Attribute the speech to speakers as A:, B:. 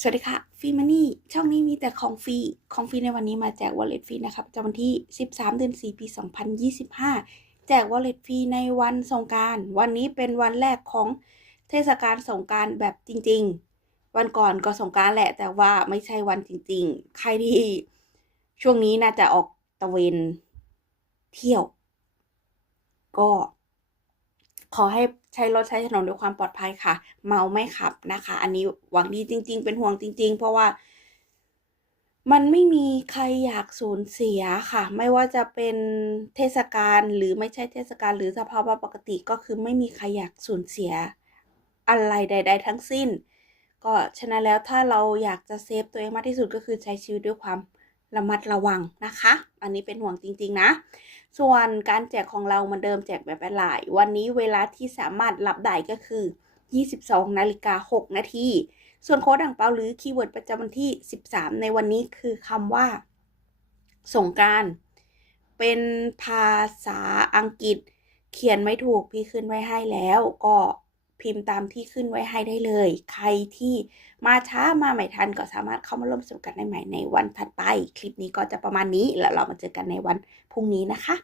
A: สวัสดีค่ะฟีมันนี่ช่องนี้มีแต่ของฟรีของฟรีในวันนี้มาแจก wallet ฟรีนะครับประจำวันที่ 13 เดือน 4 ปี 2025 แจก wallet ฟรีในวันสงการ วันนี้เป็นวันแรกของเทศกาลสงการแบบจริง ๆ วันก่อนก็สงการแหละ แต่ว่าไม่ใช่วันจริง ๆ ใครที่ช่วงนี้น่าจะออกตะเวนเที่ยว ก็ ขอให้ใช้รถใช้ถนนด้วยความปลอดภัยค่ะ เมาไม่ขับนะคะ อันนี้หวังดีจริง ๆ เป็นห่วงจริง ๆ เพราะว่า มันไม่มีใครอยากสูญเสียค่ะ ไม่ว่าจะเป็นเทศกาลหรือไม่ใช่เทศกาลหรือสภาวะปกติก็คือไม่มีใครอยากสูญเสีย อะไรใด ๆ ทั้งสิ้น ก็ฉะนั้นแล้วถ้าเราอยากจะเซฟตัวเองมากที่สุดก็คือใช้ชีวิตด้วยความ ระมัดระวังนะคะ อันนี้เป็นห่วงจริงๆนะ ส่วนการแจกของเราเหมือนเดิมแจกแบบแอดไลน์วันนี้เวลาที่สามารถรับได้ก็คือ 22นาฬิกา6นาทีส่วนโค้ดอ่างเปาหรือคีย์เวิร์ดประจำวันที่ 13 ในวันนี้คือคำว่าสงกรารเป็นภาษาอังกฤษเขียนไม่ถูกพี่ขึ้นไว้ให้แล้วก็ พิมพ์ตามที่ขึ้นไว้ให้ได้เลย ใครที่มาช้ามาไม่ทันก็สามารถเข้ามาร่วมสนุกกันได้ใหม่ในวันถัดไป คลิปนี้ก็จะประมาณนี้แล้วเรามาเจอกันในวันพรุ่งนี้นะคะ